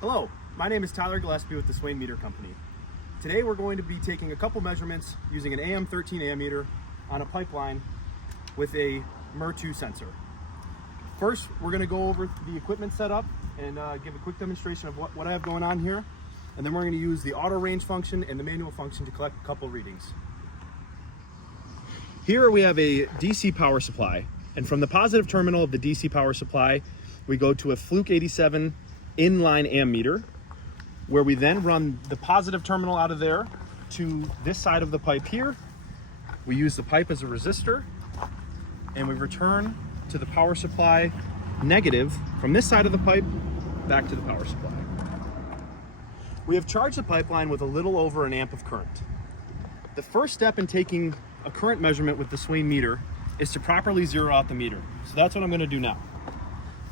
Hello, my name is Tyler Gillespie with the Swain Meter Company. Today we're going to be taking a couple measurements using an AM13 ammeter on a pipeline with a MER2 sensor. First, we're going to go over the equipment setup and give a quick demonstration of what I have going on here. And then we're going to use the auto range function and the manual function to collect a couple readings. Here we have a DC power supply. And from the positive terminal of the DC power supply, we go to a Fluke 87 inline ammeter, where we then run the positive terminal out of there to this side of the pipe here. We use the pipe as a resistor, and we return to the power supply negative from this side of the pipe back to the power supply. We have charged the pipeline with a little over an amp of current. The first step in taking a current measurement with the Swain meter is to properly zero out the meter. So that's what I'm going to do now.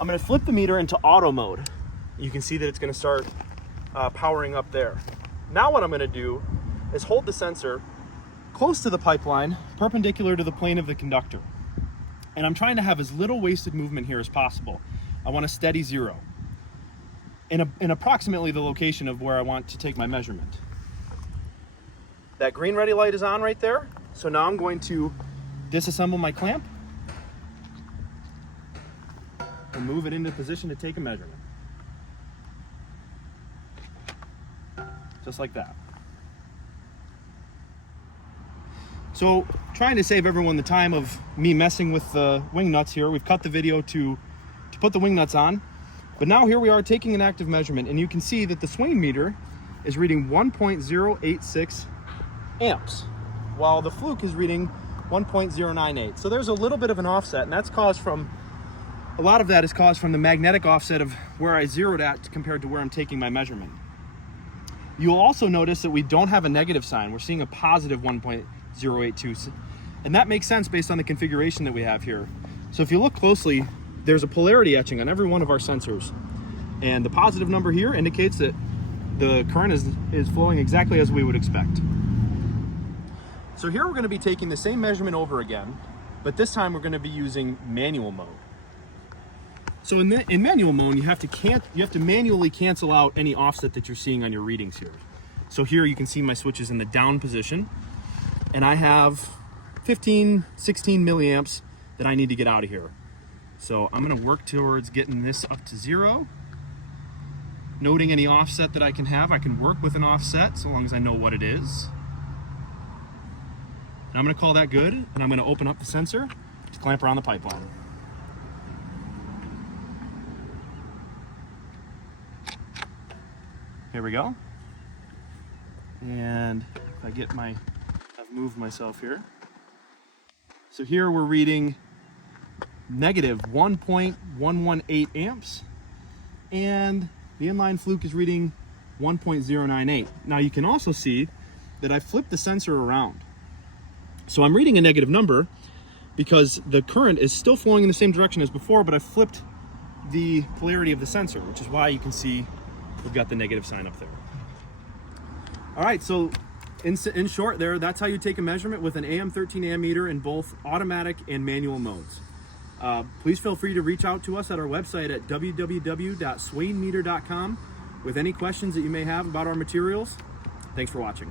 I'm going to flip the meter into auto mode. You can see that it's going to start powering up there. Now what I'm going to do is hold the sensor close to the pipeline, perpendicular to the plane of the conductor. And I'm trying to have as little wasted movement here as possible. I want a steady zero in approximately the location of where I want to take my measurement. That green ready light is on right there. So now I'm going to disassemble my clamp and move it into position to take a measurement. Just like that. So, trying to save everyone the time of me messing with the wing nuts here, we've cut the video to put the wing nuts on. But now here we are taking an active measurement, and you can see that the Swain meter is reading 1.086 amps, while the Fluke is reading 1.098. So there's a little bit of an offset, and that's caused from, a lot of that is caused from the magnetic offset of where I zeroed at compared to where I'm taking my measurement. You'll also notice that we don't have a negative sign. We're seeing a positive 1.082. And that makes sense based on the configuration that we have here. So if you look closely, there's a polarity etching on every one of our sensors. And the positive number here indicates that the current is flowing exactly as we would expect. So here we're going to be taking the same measurement over again, but this time we're going to be using manual mode. So in manual mode, you have to manually cancel out any offset that you're seeing on your readings here. So here you can see my switch is in the down position, and I have 15, 16 milliamps that I need to get out of here. So I'm going to work towards getting this up to zero. Noting any offset that I can have, I can work with an offset so long as I know what it is. And I'm going to call that good, and I'm going to open up the sensor to clamp around the pipeline. Here we go. And if I get I've moved myself here. So here we're reading negative 1.118 amps, and the inline Fluke is reading 1.098. Now you can also see that I flipped the sensor around. So I'm reading a negative number because the current is still flowing in the same direction as before, but I flipped the polarity of the sensor, which is why you can see we've got the negative sign up there. All right, so in short there, that's how you take a measurement with an AM13 ammeter in both automatic and manual modes. Please feel free to reach out to us at our website at www.swainmeter.com with any questions that you may have about our materials. Thanks for watching.